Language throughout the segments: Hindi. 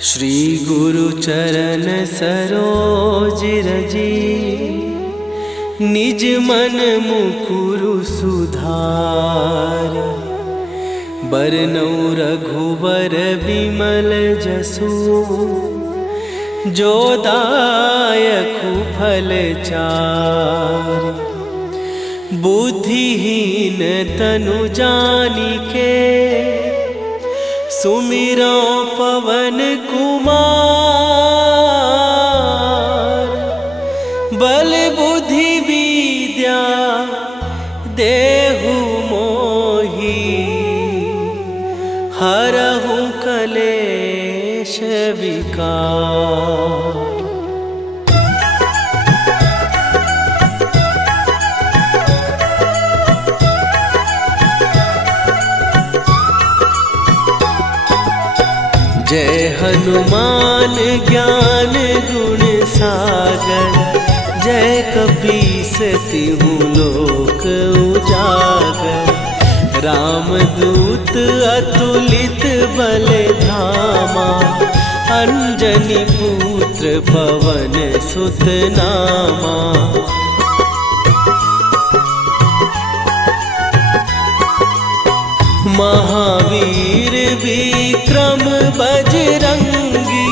श्री गुरु चरण सरोज रजी, निज मन मुकुरु सुधार। बरनउँ रघुबर बिमल जसु, जो दायकु फल चार। बुद्धिहीन तनु जानिके, सुमिरो पवन कुमार। बल बुद्धि विद्या देहु मोहि, हरहु कलेश विकार। जय हनुमान ज्ञान गुण सागर, जय कपीस तिहुँ लोक उजागर। रामदूत अतुलित बल धामा, अंजनी पुत्र पवन सुत नामा। महावीर विक्रम बजरंगी,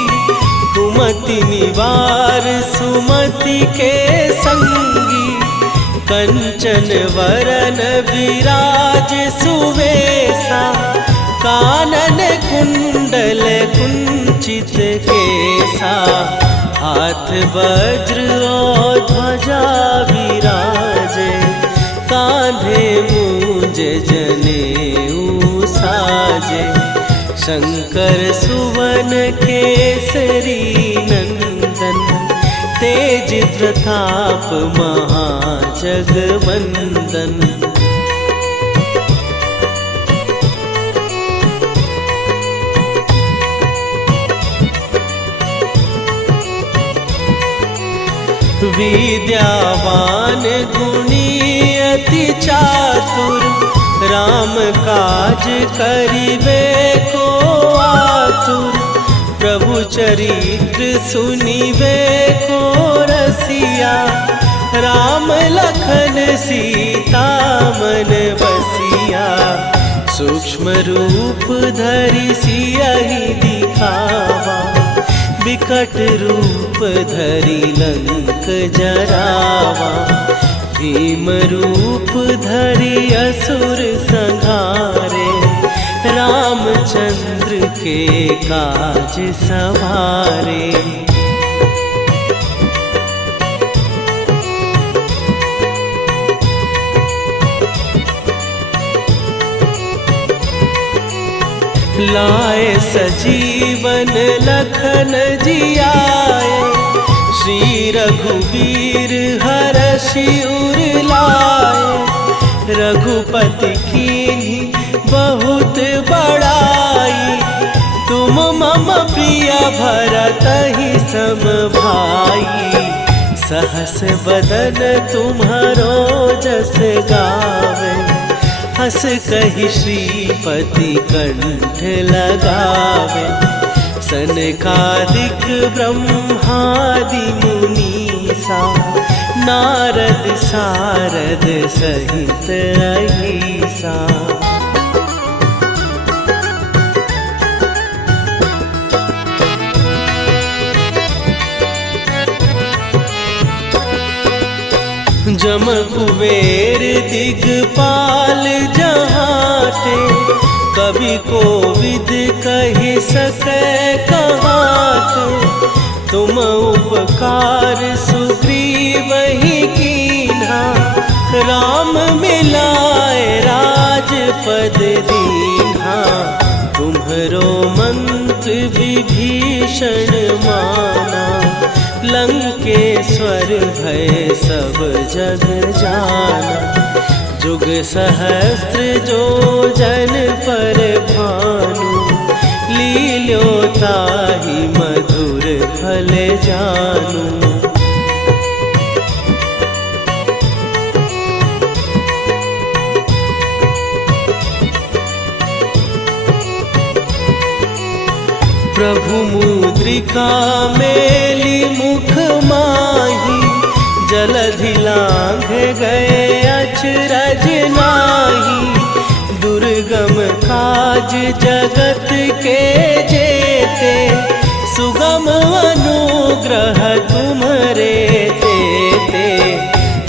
कुमति निवार सुमति के संगी। कंचन वरन विराज सुवेशा, कानन कुंडल कुंचित केसा। हाथ वज्र और ध्वजा विराजे, कांधे मूंज जनेऊ साजे। शंकर सुवन केसरी नंदन, तेज प्रताप महाजगवंदन। विद्यावान गुणी अति चातुर, राम काज करिबे को आतुर। प्रभु चरित्र सुनिबे को रसिया, राम लखन सीता मन बसिया। सूक्ष्म रूप धरि सियहि दिखावा, विकट रूप धरि लंक जरावा। भीम रूप धरि असुर संहारे, रामचंद्र के काज सवारे। लाए सजीवन लखन जियाए, श्री रघुवीर हरषि उर लाए। रघुपति कीन्ही बहुत बड़ाई, तुम मम प्रिय भरतहि सम भाई। सहस बदन तुम्हारो जस गावे, हस कहि श्रीपति कंठ लगावे। सनकादिक ब्रह्मादि मुनीसा, नारद सारद सहित अहिसा। जम कुबेर दिगपाल जहाते, कवि कोविद कहि सकै कहाते। तुम उपकार सुग्रीवहि कीन्हा, राम मिलाए राजपद दीन्हा। तुम्हरो मंत्र विभीषण माना, लंकेश्वर भय सब जग जाना। जुग सहस्त्र जो जन पर भानु, लील्यो ताहि मधुर फल जानू। प्रभु मुद्रिका मेली मुख माही, जलधि लांघ गए अचरज नाही। दुर्गम काज जगत के जेते, सुगम अनुग्रह तुम्हरे तेते।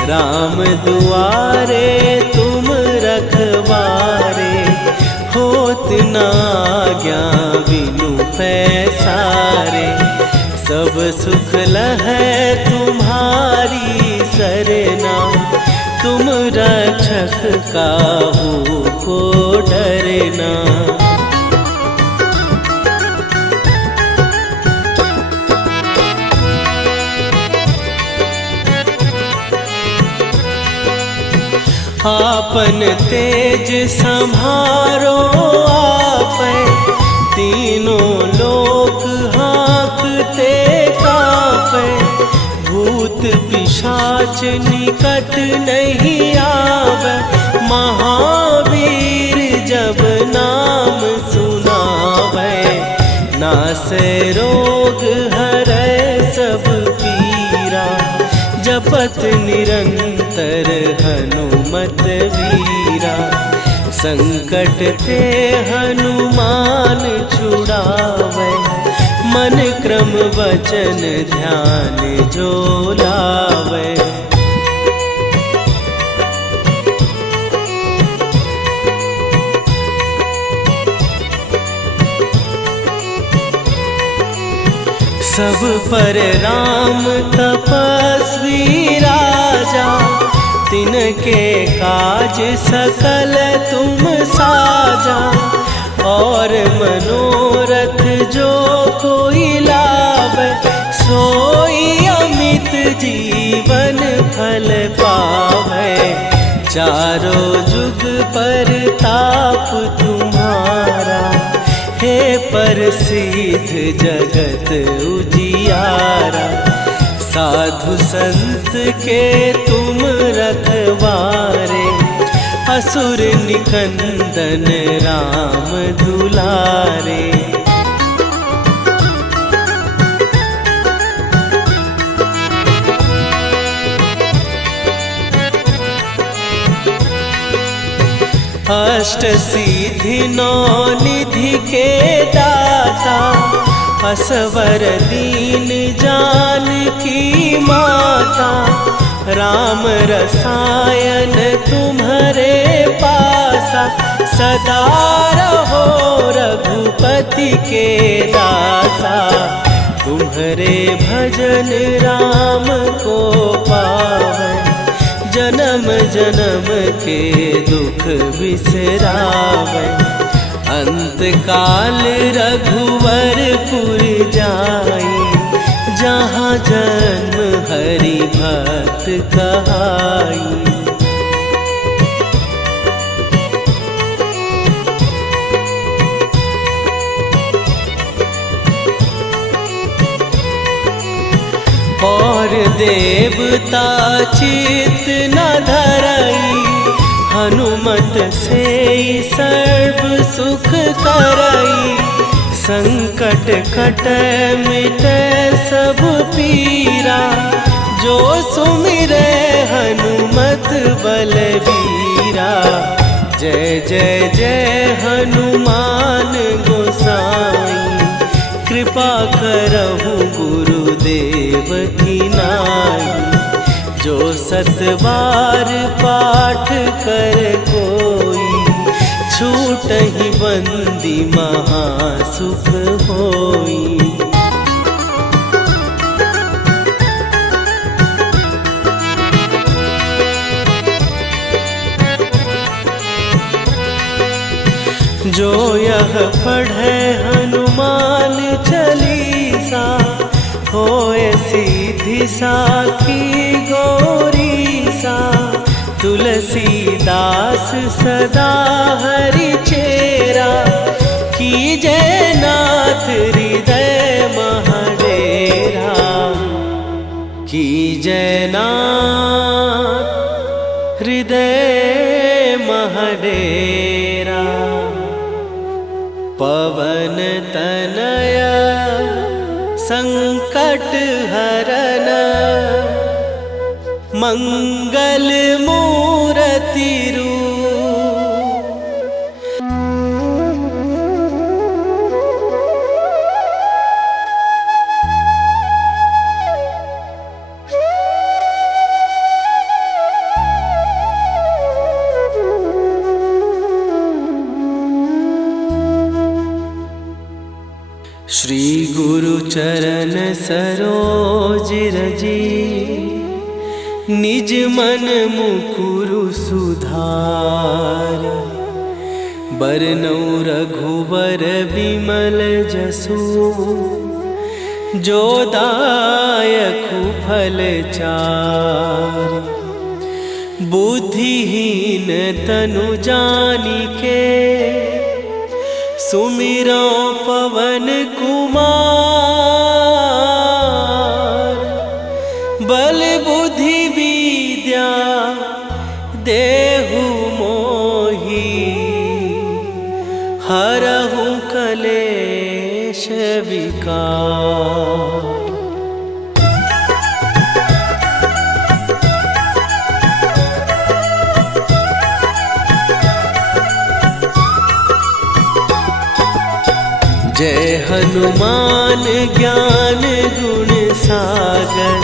राम दुआरे तुम रखवारे, होत न आज्ञा बिनु पैसारे। सब सुख लहै तुम्हारी सरना, तुम रक्षक काहू को डरना। आपन तेज संभारो आपै, तीनों लोक हाँकते कांपै। भूत पिशाच निकट नहीं आवे, महावीर जब नाम सुनावे। नासै रोग हरै सब पीरा, जपत निरंतर हनुमत वीरा। संकट ते हनुमान छुड़ावे, मन क्रम वचन ध्यान जो लावे। सब पर राम तपस्वी राजा, तिनके काज सकल तुम साजा। और मनोरथ जो कोई लावे, सोई अमित जीवन फल पावे। चारों जुग पर ताप तुम्हारा, हे प्रसिद्ध जगत उजियारा। साधु संत के तुम रखवारे, असुर निकंदन राम दुलारे। अष्ट सिद्धि नौ निधि के दाता, असवर दीन जानकी माता। राम रसायन तुम्हारे पासा, सदा रहो रघुपति के दासा। तुम्हारे भजन राम को पावे, जन्म जन्म के दुख बिसरावे। अंत काल रघुवरपुर जाई, जहाँ जन्म हरि भक्त कहाई। और देवता चित न धरई, हनुमत से सर्व सुख करई। संकट कटै मिटै सब पीरा, जो सुमिरै हनुमत बलबीरा। जय जय जय हनुमान गोसाई, कृपा करहु गुरुदेव की नाई। जो सत बार पाठ कर कोई, छूटहि बंदी महासुख होई। जो यह पढ़े हनुमान चालीसा, होए सीधी साखी गौरीसा। तुलसीदास सदा हरि चेरा, कीजय नाथ हृदय महडेरा। कीजय नाथ हृदय महडेरा। पवन तनया संकट हरन मंगल मूर्ति रूप। श्री गुरु चरण सरोज रजी निज मन मुकुरु सुधार। बरनौ रघुबर बिमल जसु जो दायकु फल चार। बुद्धिहीन तनु जानिके सुमिरो पवन कुमार। बल बुद्धि विद्या देहु मोहि हरहु कलेश विकार। जय हनुमान ज्ञान गुण सागर।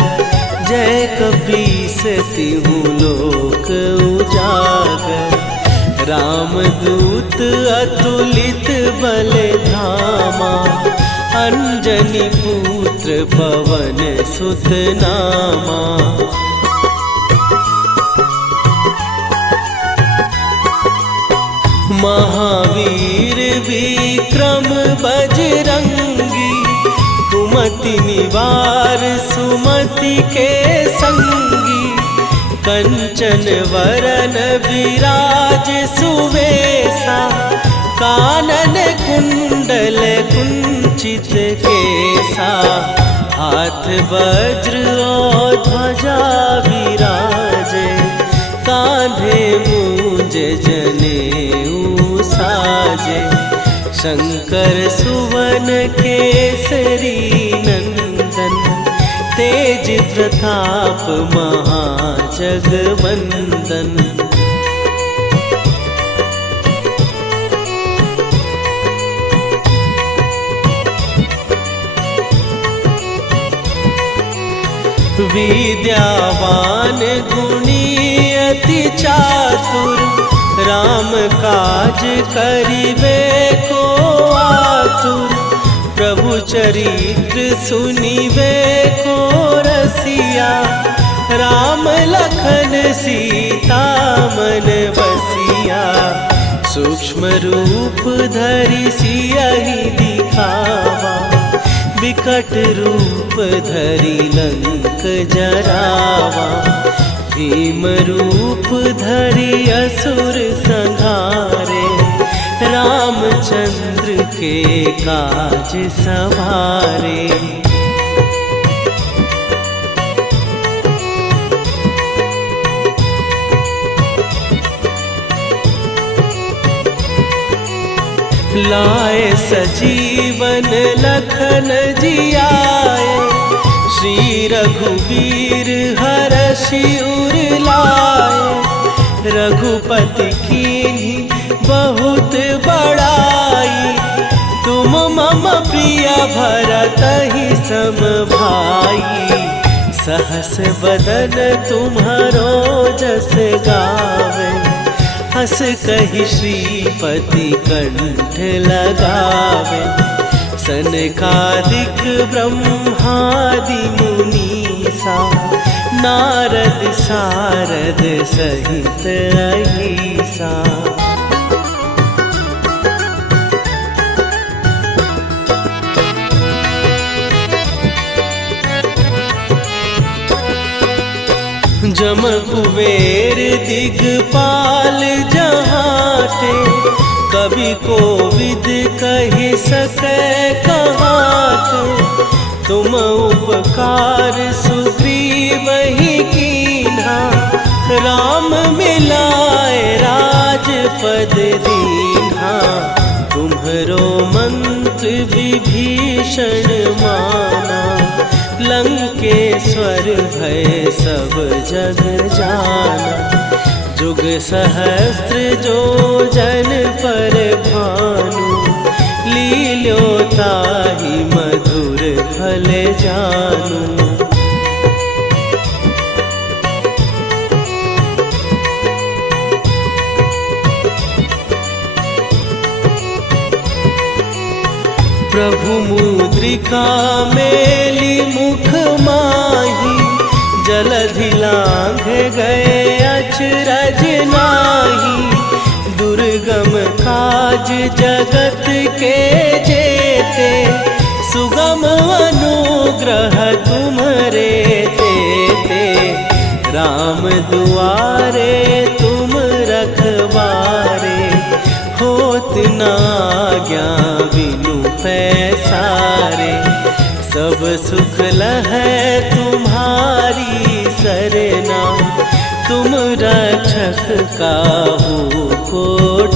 जय कपीस तिहु लोक उजागर। रामदूत अतुलित बल धामा। अंजनी पुत्र पवन सुत नामा। महावीर विक्रम बजरंगी। कुमति निवार सुमति के संगी। कंचन वरन विराज सुवेशा। कानन कुंडल कुंचित केसा। हाथ वज्र और ध्वजा विराजे। कांधे मूंज जनेऊ साजे। शंकर सुवन केसरी नंदन। तेज प्रताप महाजगवंदन। विद्यावान गुणी अति चातुर। राम काज करिबे को आतुर। प्रभु चरित्र सुनिबे को रसिया। राम लखन सीता मन बसिया। सूक्ष्म रूप धरि सियहि दिखावा। विकट रूप धरि लंक जरावा। भीम रूप धरि असुर संहारे। रामचंद्र के काज सवारे। लाए सजीवन लखन जियाए। श्री रघुवीर हरषि उर लाए। रघुपति कीन्ही बहुत बड़ाई। तुम मम प्रिय भरतहि सम भाई। सहस बदन तुम्हारो जस गावे। हस कहि श्रीपति कंठ लगावे। सनकादिक ब्रह्मादि मुनीसा। नारद सारद सहित अहिसा। जम कुबेर दिगपाल जहाते। कवि कोविद कहि सकै कहाते। तुम उपकार सुग्रीवहि कीन्हा। राम मिलाए राजपद दीन्हा। तुम्हरो विभीषण माना, लंकेश्वर भय सब जग जाना। जुग सहस्त्र जो जन पर भानु, लील्यो ताहि मधुर फल जानू। प्रभु मुद्रिका मेली मुख माही, जलधि लांघ गए अचरज नाही। दुर्गम काज जगत के जेते, सुगम अनुग्रह तुम्हरे तेते। राम दुआरे तुम रखवारे, होत न आज्ञा बिनु पैसारे। सब सुख लहै तुम्हारी सरना, तुम रक्षक काहू को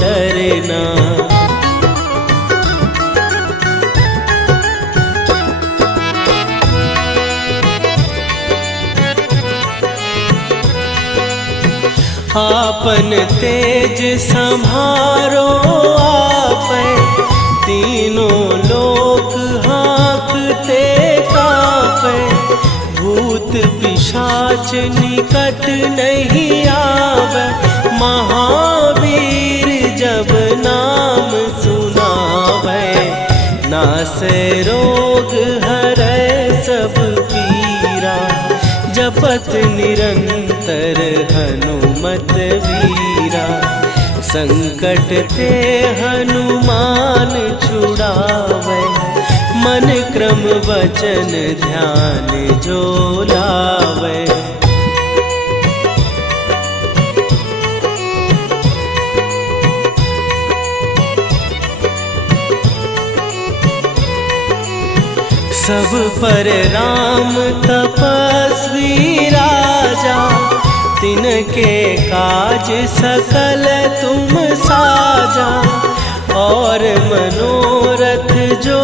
डरना। आपन तेज संभारो आपै, तीनों लोक हाँकते कांपै। भूत पिशाच निकट नहीं आवे, महावीर जब नाम सुनावे। नासै रोग हरै सब पीरा, जपत निरंतर हनुमत वीरा। संकट ते हनुमान छुड़ावे, मन क्रम वचन ध्यान जो लावे। सब पर राम तपस्वी राजा, तिनके काज सकल तुम साजा। और मनोरथ जो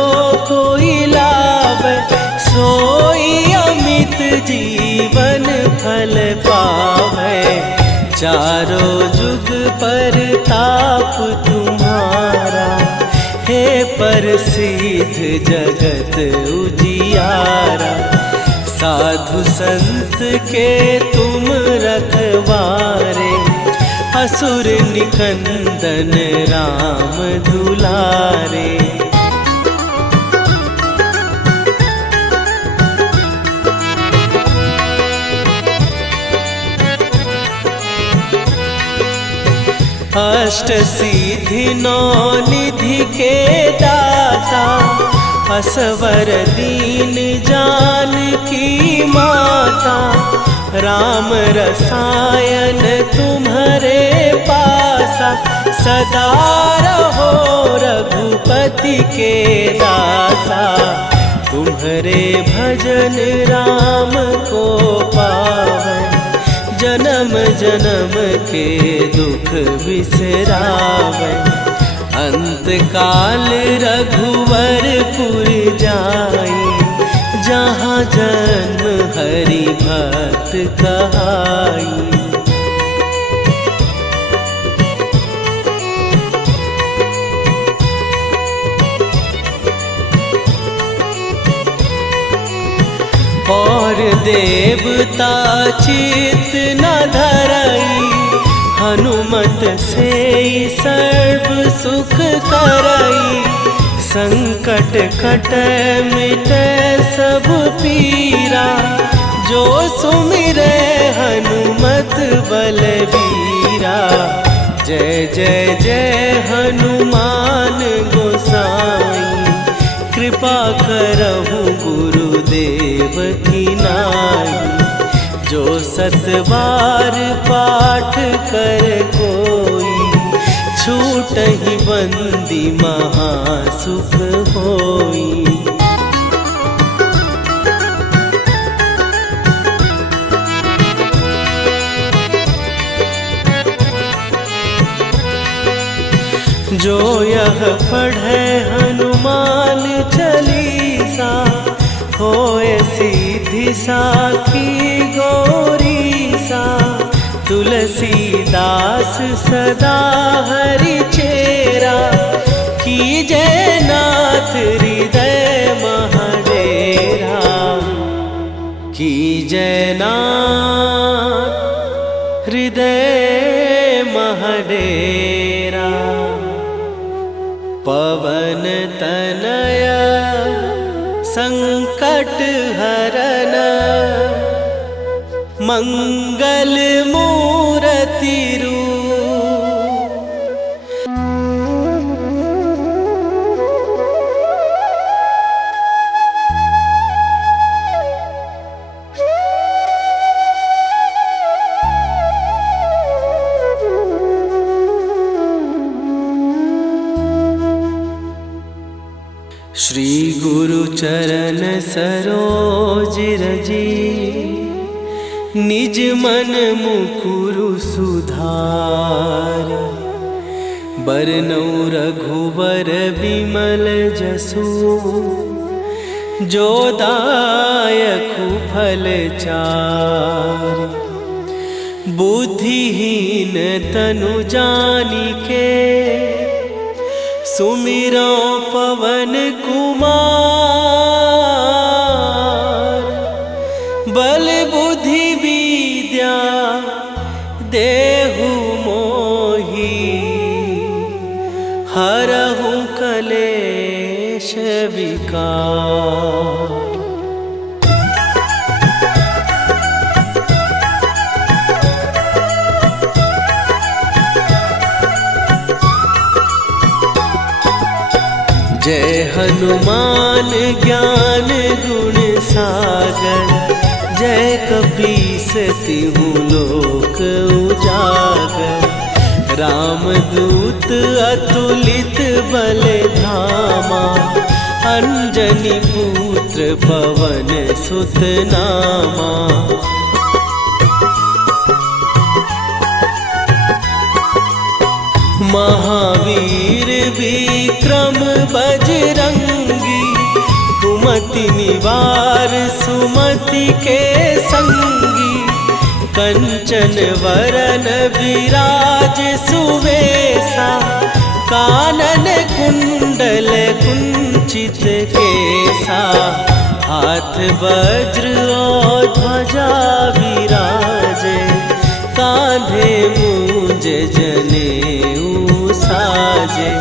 कोई लावे, सोई अमित जीवन फल पावे। चारों जुग पर ताप तुम्हारा, हे प्रसिद्ध जगत उजियारा। साधु संत के तुम रखवारे, असुर निकंदन राम दुलारे। अष्ट सिद्धि नौ निधि के दाता, असवर दीन जानकी माता। राम रसायन तुम्हारे पासा, सदा रहो रघुपति के दासा। तुम्हारे भजन राम को पावै, जन्म जन्म के दुख बिसरावे। अंत काल रघुवरपुर जाई, जहाँ जन्म हरि भक्त कहाई। और देवता चित न धरई, हनुमत से सर्व सुख करई। संकट कटै मिटै सब पीरा, जो सुमिरै हनुमत बलबीरा। जय जय जय हनुमान गोसाई, कृपा करहु गुरुदेव की नाई। जो सत बार पाठ कर कोई, छूटहि बंदी महासुख होई। जो यह पढ़े हनुमान रिद्धि साखी गौरी सा, तुलसीदास सदा हरि चेरा, की जयनाथ हृदय महडेरा, की जयनाथ हृदय महडेरा। पवन तनया संकट हरन, मंगल मूर्ति रूप। श्री गुरु चरण सरोज रजी, निज मन मुकुरु सुधार। बरनौ रघुबर बिमल जसु, जो दायकु फल चार। बुद्धिहीन तनु जानिके, सुमिरो पवन कुमार। बल बुद्धि विद्या देहु मोहि, हरहु कलेश विकार। जय हनुमान ज्ञान गुण सागर, जय कपीस तिहु लोक उजागर। रामदूत अतुलित बल धामा, अंजनी पुत्र पवन सुत नामा। महावीर विक्रम बजरंगी, कुमति निवार सुमति के संगी। कंचन वरन विराज सुवेशा, कानन कुंडल कुंचित केसा। हाथ वज्र और ध्वजा विराजे, कांधे मूंज जनेऊ साजे।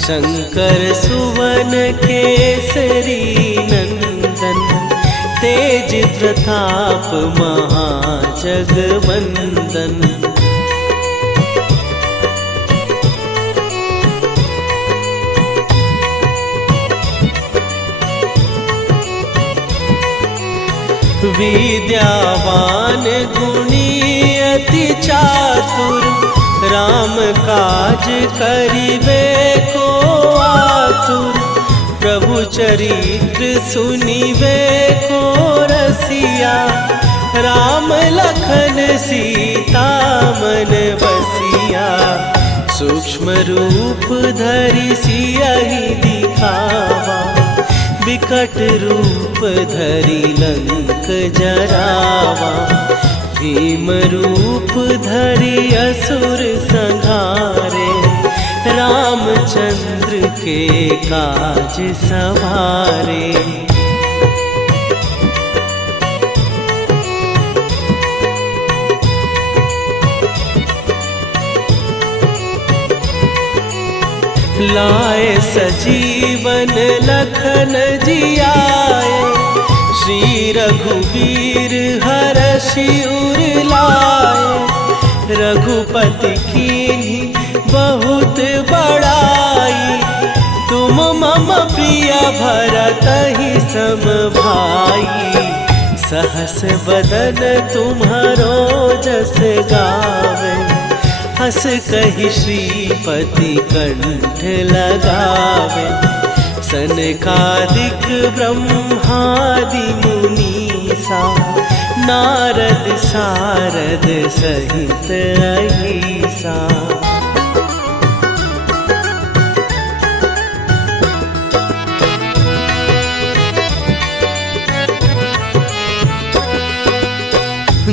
शंकर सुवन केसरी नंदन, तेज प्रताप महाजगवंदन। विद्यावान गुणी अति चातुर, राम काज करिबे को आतुर। प्रभु चरित्र सुनिबे को रसिया, राम लखन सीता मन बसिया। सूक्ष्म रूप धरि सियहि दिखावा, विकट रूप धरि लंक जरावा। भीम रूप धरि असुर संहारे, रामचंद्र के काज सवारे। लाए सजीवन लखन जियाए, श्री रघुवीर हरषि उर लाए। रघुपति कीन्ही बहुत बड़ाई, तुम मम प्रिय भरतहि सम भाई। सहस बदन तुम्हारो जस गावे, हस कहि श्रीपति कंठ लगावे। सनकादिक ब्रह्मादि मुनीसा, नारद सारद सहित अहिसा।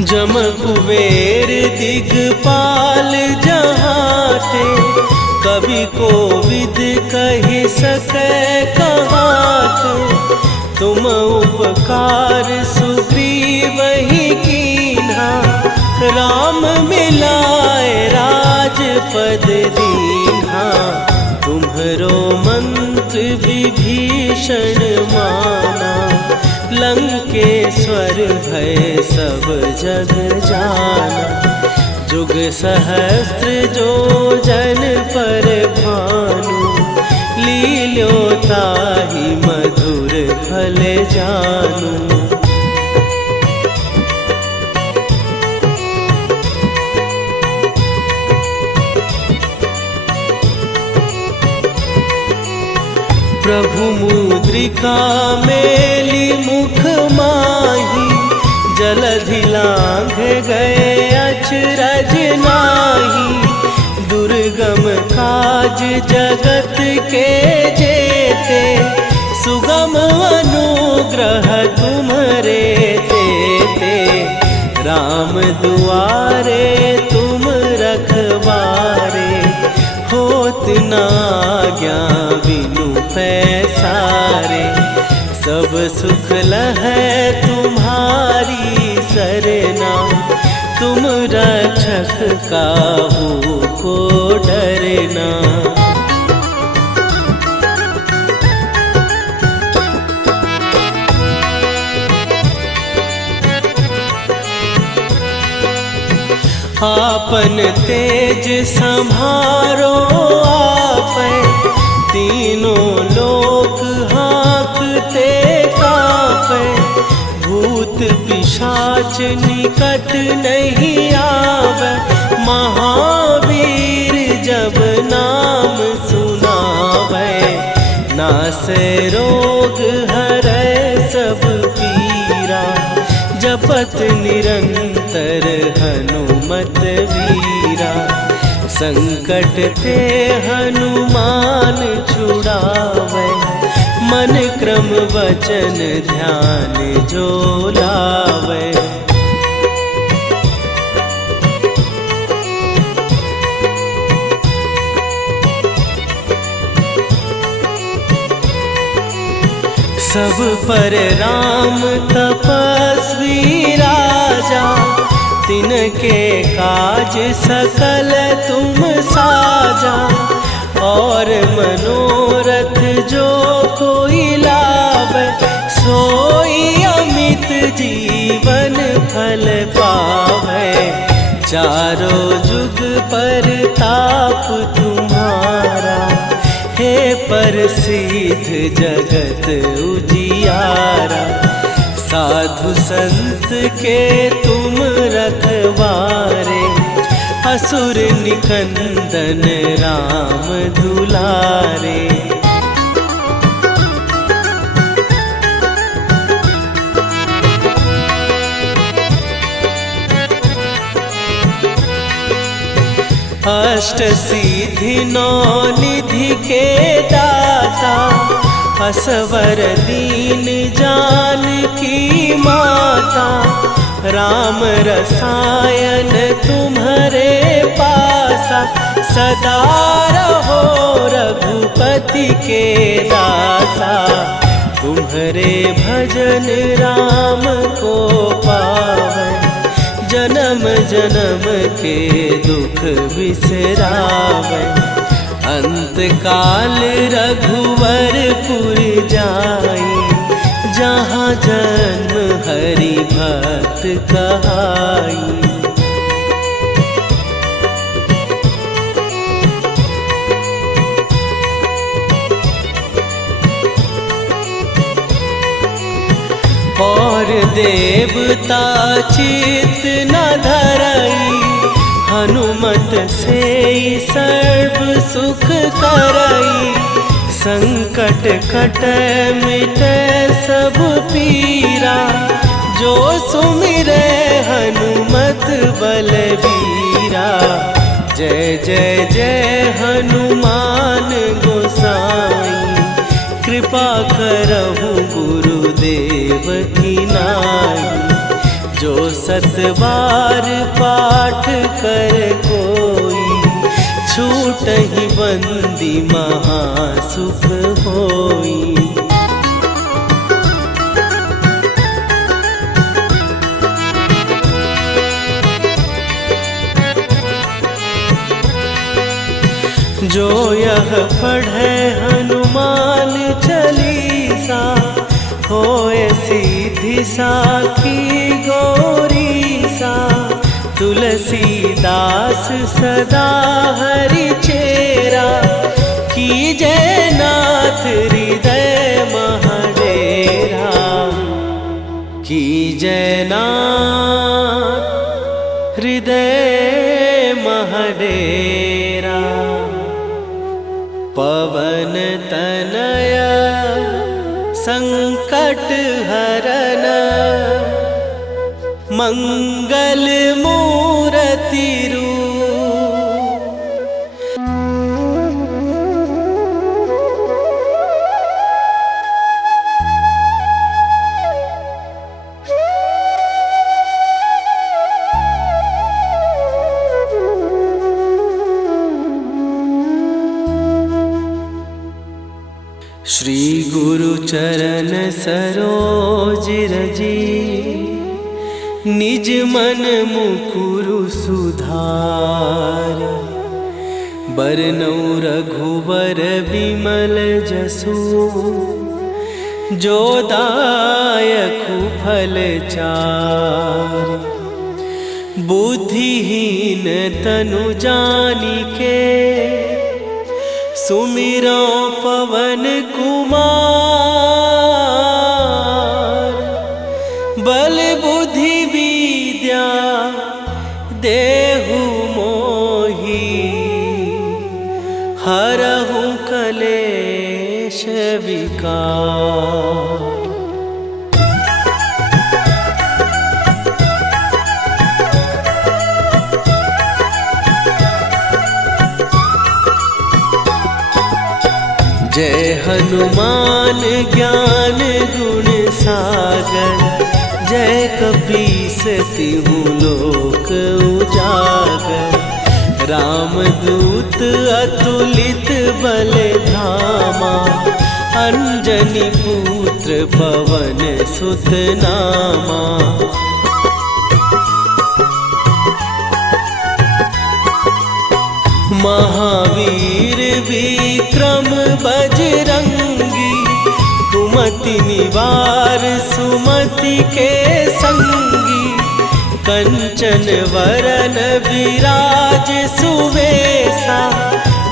जम कुबेर दिगपाल जहाते, कवि कोविद कहि सकै कहाते। तुम उपकार सुग्रीवहि कीन्हा, राम मिलाए राजपद दीन्हा। तुम्हरो मंत्र विभीषण माना, लंकेश्वर भय सब जग जाना। जुग सहस्त्र जो जन पर भानु, लील्यो ताहि मधुर फल जानू। प्रभु मुद्रिका मेली मुख माही, जलधि लांघ गए अचरज नाही। दुर्गम काज जगत के जेते, सुगम अनुग्रह तुम्हरे तेते। राम दुआरे तुम रखवारे, होत न आज्ञा बिनु पैसारे। सब सुख लहै तुम्हारी सरना, तुम रक्षक काहू को डरना। आपन तेज सम्हारो आपै, तीनों लोक हाँकते काँपै। भूत पिशाच निकट नहीं आवे, महावीर जब नाम सुनावे। नासै रोग हरै सब पीरा, जपत निरंतर हनुमत वीरा। संकट ते हनुमान छुड़ावे, मन क्रम वचन ध्यान जो लावे। सब पर राम तपस्वी राजा, तिनके काज सकल तुम साजा। और मनोरथ जो कोई लावे, सोई अमित जीवन फल पावे। चारों जुग पर ताप तुम्हारा, हे प्रसिद्ध जगत उजियारा। साधु संत के तुम रखवारे, असुर निकंदन राम दुलारे। अष्ट सिद्धि नौ निधि के दाता, असवर दीन जानकी माता। राम रसायन तुम्हारे पासा, सदा रहो रघुपति के दासा। तुम्हारे भजन राम को पावै, जन्म जन्म के दुख बिसरावै। अंत काल रघुवरपुर जाई, जहाँ जन्म हरि भक्त कहाई। और देवता चित न धरई, हनुमत से सर्व सुख करई। संकट कटै मिटै सब पीरा, जो सुमिरै हनुमत बलबीरा। जय जय जय हनुमान गोसाई, कृपा करहु गुरुदेव की नाई। जो 7 बार पाठ कर कोई, छूटहि बंदी महासुख होई। जो यह पढ़े हनुमान चालीसा, होए सीधी साखी गौरीसा। तुलसीदास सदा हरि चेरा, कीजय नाथ हृदय महडेरा। कीजय नाथ हृदय महडेरा। पवन तनया संकट हरन, मंगल मूर्ति रूप। श्री गुरु चरण सरोज रजी, निज मन मुकुरु सुधार। बरनौ रघुबर बिमल जसु, जो दायकु फल चार। बुद्धिहीन तनु जानिके, सुमिरो पवन कुमार। बल बुद्धि विद्या देहु मोहि, हरहु कलेश विकार। जय हनुमान ज्ञान गुण सागर, जय कपीस तिहु लोक उजागर। रामदूत अतुलित बल धामा, अंजनी पुत्र पवन सुत नामा। महावीर विक्रम बजरंगी, कुमति निवार सुमति के संगी। कंचन वरन विराज सुवेशा,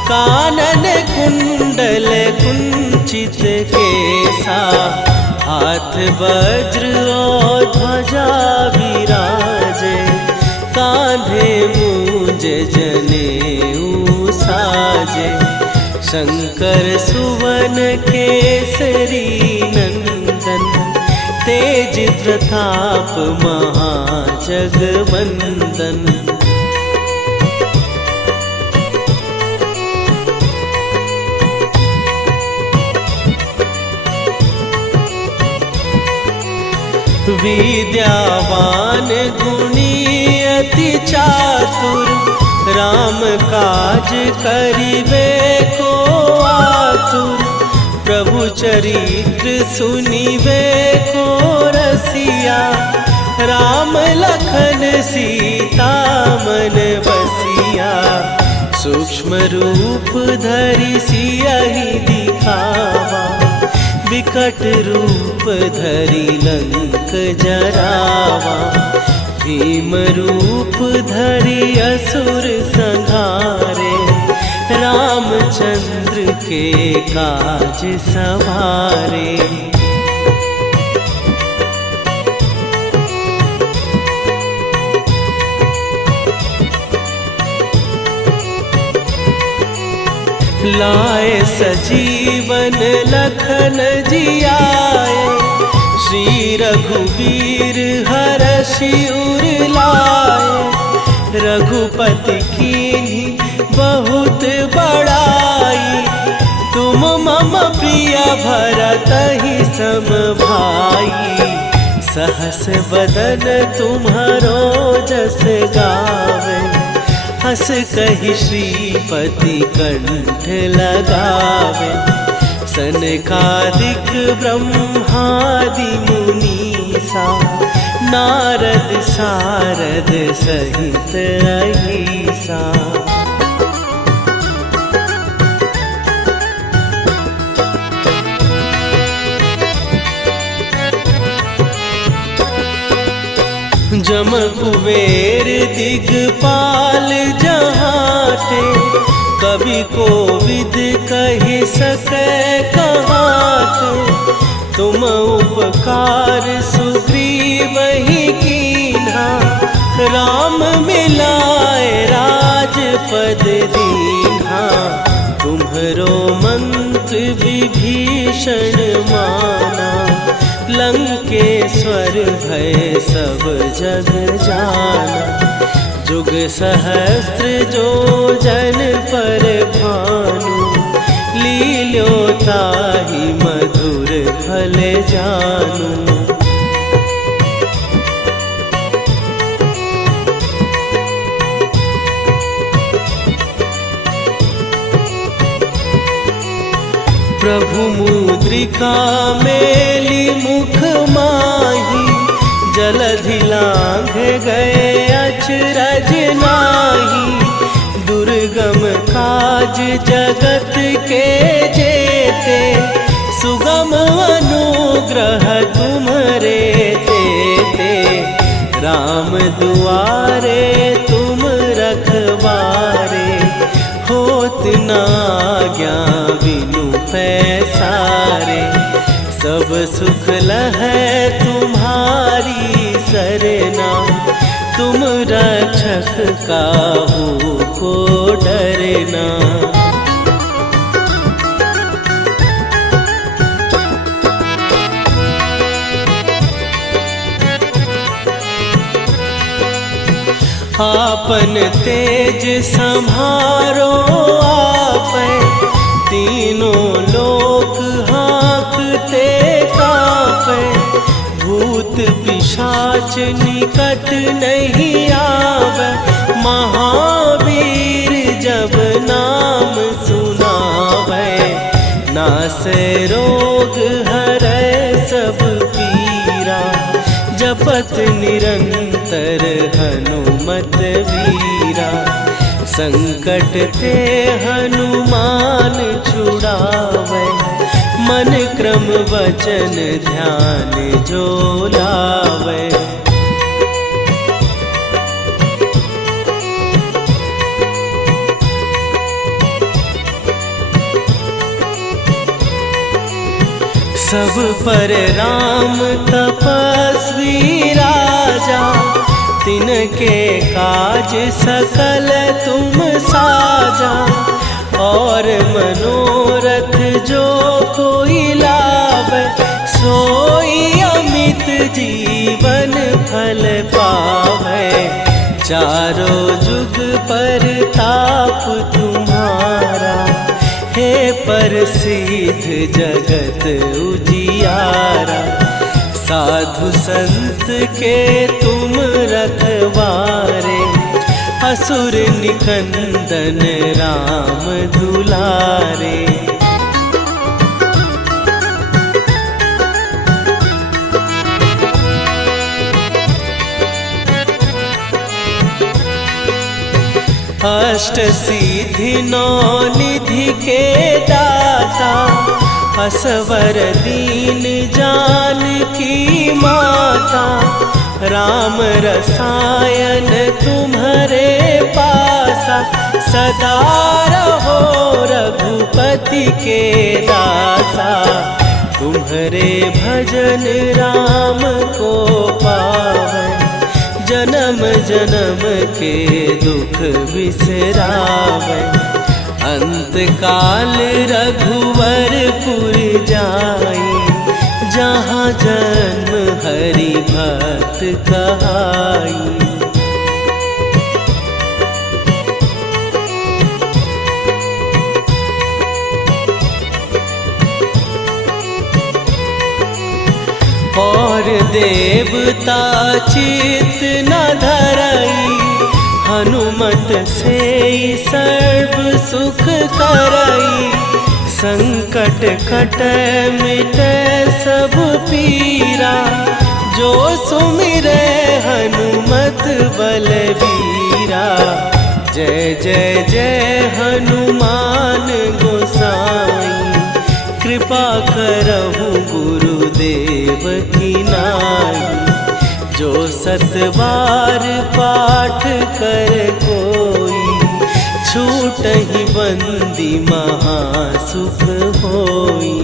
कानन कुंडल कुंचित केसा। हाथ वज्र और ध्वजा विराजे, कांधे मूंज जनेऊ साजे। शंकर सुवन केसरी नंदन, तेज प्रताप महाजगवंदन। विद्यावान गुणी अति चातुर, राम काज करिबे को आतुर। प्रभु चरित्र सुनिबे को रसिया, राम लखन सीता मन बसिया। सूक्ष्म रूप धरि सियहि दिखावा, विकट रूप धरि लंक जरावा। भीम रूप धरि असुर संहारे, रामचंद्र के काज सवारे। लाए सजीवन लखन जियाए, श्री रघुवीर हरषि उर लाए। रघुपति कीन्ही बहुत बड़ाई, तुम मम प्रिय भरतहि सम भाई। सहस बदन तुम्हारो जस गावे, हस कहि श्रीपति कंठ लगावे। सनकादिक ब्रह्मादि मुनीसा, नारद सारद सहित अहिसा। जम कुबेर दिगपाल जहाँ थे, कवि कोविद कहि सकै कहाते। तुम उपकार सुग्रीव ही कीन्हा, राम मिलाए राजपद दीन्हा। तुम्हरो मंत्र विभीषण माना, लंकेश्वर भय सब जग जाना। जुग सहस्त्र जो जन पर भानु, लील्यो ताहि मधुर फल जानू। प्रभु मुद्रिका मेली मुख माही, जलधि लांघ गए अचरज नाही। दुर्गम काज जगत के जेते, सुगम अनुग्रह तुम्हरे तेते। राम दुआरे तुम रखवारे, होत न आज्ञा बिनु पैसारे। सब सुख लहै तुम्हारी सरना, तुम रक्षक काहू को डरना। आपन तेज सम्हारो आपै, तीनों लोक हाँकते कांपै। भूत पिशाच निकट नहीं आवे, महावीर जब नाम सुनावे। नासै रोग हरै सब पीरा, जपत निरंतर हनुमत वीरा। संकट ते हनुमान छुड़ावे, मन क्रम वचन ध्यान जो लावे। सब पर राम तपस्वी राजा, तिनके काज सकल तुम साजा। और मनोरथ जो कोई लावे, सोई अमित जीवन फल पावे। चारों जुग पर ताप तुम्हारा, हे प्रसिद्ध जगत उजियारा। साधु संत के तुम रखवारे, असुर निकंदन राम दुलारे। अष्ट सिद्धि नौ निधि के दाता, असवर दीन जानकी माता। राम रसायन तुम्हारे पासा, सदा रहो रघुपति के दासा। तुम्हारे भजन राम को पावै, जन्म जन्म के दुख बिसरावे। अंत काल रघुवरपुर जाई, जहाँ जन्म हरि भक्त कहाई। और देवता चित न धरई, हनुमत से सर्व सुख करई। संकट कटै मिटै सब पीरा, जो सुमिरै हनुमत बलबीरा। जय जय जय हनुमान गोसाई, कृपा करहु गुरुदेव की नाई। जो सत बार पाठ कर कोई, छूटहि बंदी महासुख होई।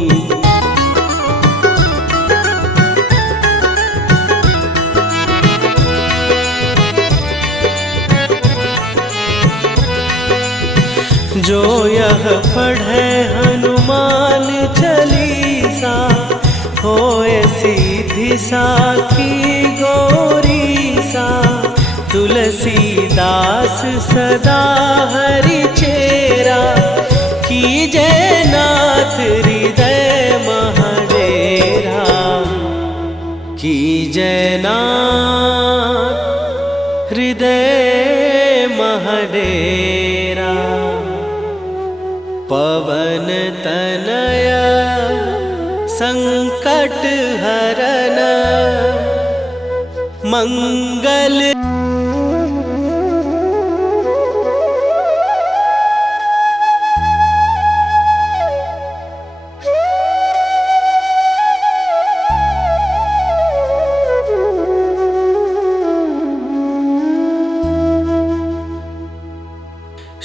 जो यह पढ़े हनुमान चालीसा, होए सीधी साखी गौरीसा। तुलसीदास सदा हरि चेरा, कीजै नाथ हृदय महडेरा। कीजै नाथ हृदय महडेरा। पवन तनया संकट हरन, मंगल।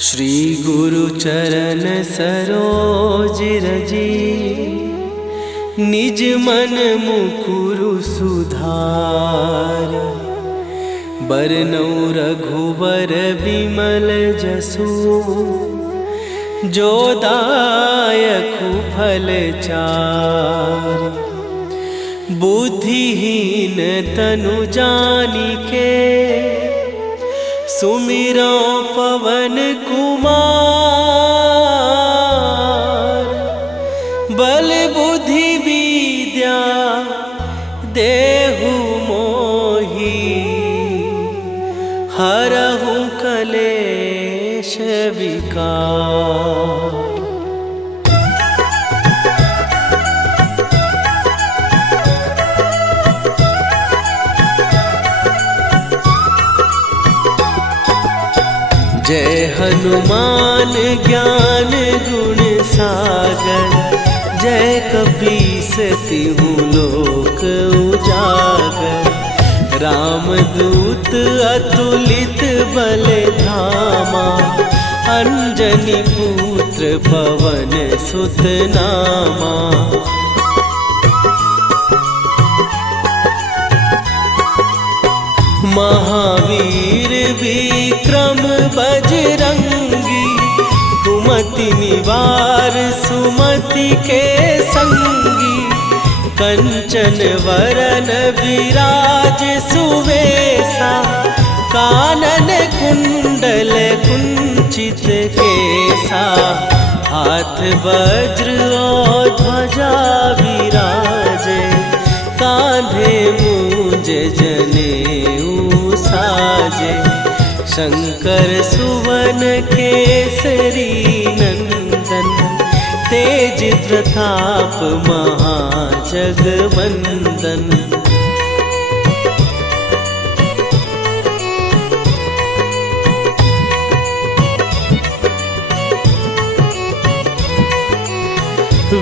श्री गुरु चरण सरोज रजी, निज मन मुकुरु सुधार। बरनउँ रघुबर बिमल जसु, जो दायकु फल चार। बुद्धिहीन तनु जानिके, सुमिरो पवन कुमार। बल बुद्धि विद्या देहु मोहि, हरहु कलेश विकार। जय हनुमान ज्ञान गुण सागर, जय कपीस तिहु लोक उजागर। रामदूत अतुलित बल धामा, अंजनी पुत्र पवन सुत नामा। महावीर विक्रम बजरंगी, कुमति निवार सुमति के संगी। कंचन वरन विराज सुवेशा, कानन कुंडल कुंचित केसा। हाथ वज्र और ध्वजा विराजे, कांधे मूंज जनेऊ साजे। शंकर सुवन केसरी नंदन, तेज प्रताप महाजगवंदन।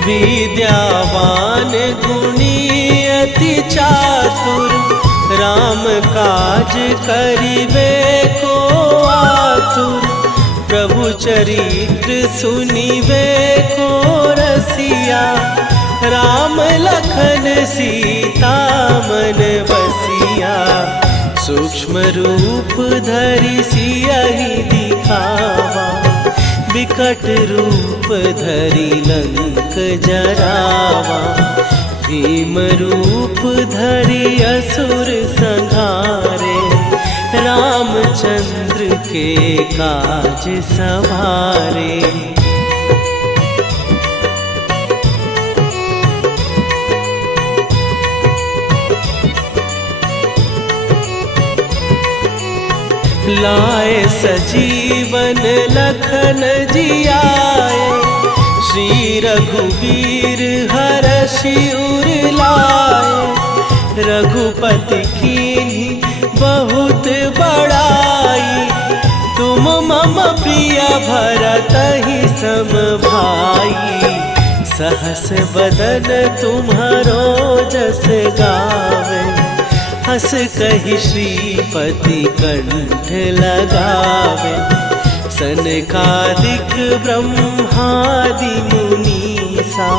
विद्यावान गुणी अति चातुर, राम काज करिबे को आतुर। प्रभु चरित्र सुनिबे को रसिया, राम लखन सीता मन बसिया। सूक्ष्म रूप धरि सियहि दिखावा, विकट रूप धरि लंक जरावा। भीम रूप धरि असुर संहारे, रामचंद्र के काज सवारे। लाए सजीवन लखन जियाए, श्री रघुवीर हरषि उर लाए। रघुपति कीन्ही बहुत बड़ाई, तुम मम प्रिय भरतहि सम भाई। सहस बदन तुम्हारो जस गावे, हस कहि श्रीपति कंठ लगावे। सनकादिक ब्रह्मादि मुनीसा,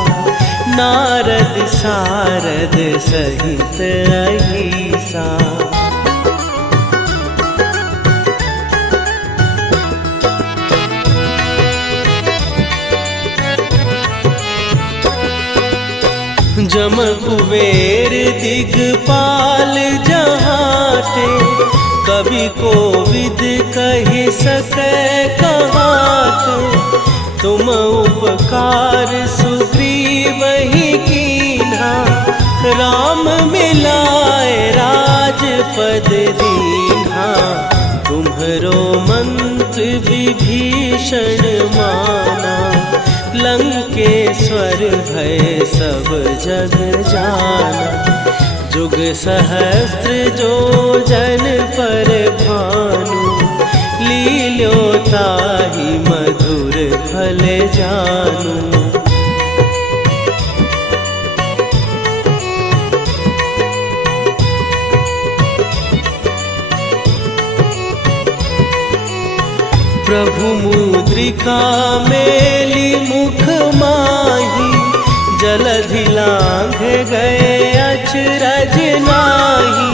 नारद सारद सहित अहिसा। जम कुबेर दिगपाल जहाते, कवि कोविद कहि सकै कहाते। तुम उपकार सुग्रीवहि कीन्हा, राम मिलाए राजपद दीन्हा। तुम्हरो मंत्र विभीषण माना, लंकेश्वर भय सब जग जाना। जुग सहस्त्र जो जन पर भानु, लील्यो ताहि मधुर फल जानू। प्रभु मुद्रिका मेली मुख माही, जलधि लांघ गए अचरज नाही।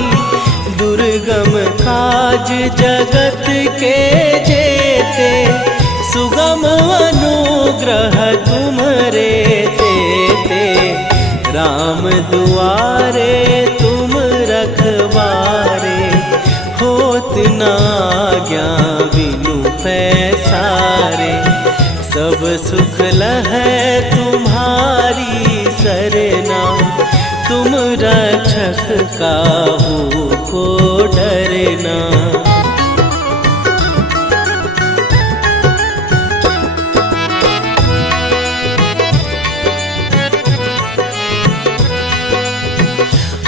दुर्गम काज जगत के जेते, सुगम अनुग्रह तुम्हरे तेते। राम दुआरे तुम रखवारे, होत न आज्ञा बिनु पैसारे। सब सुख लहै तुम्हारी सरना, तुम रक्षक काहू को डरना।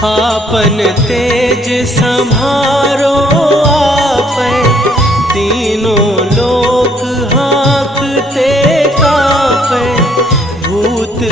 आपन तेज सम्हारो आप,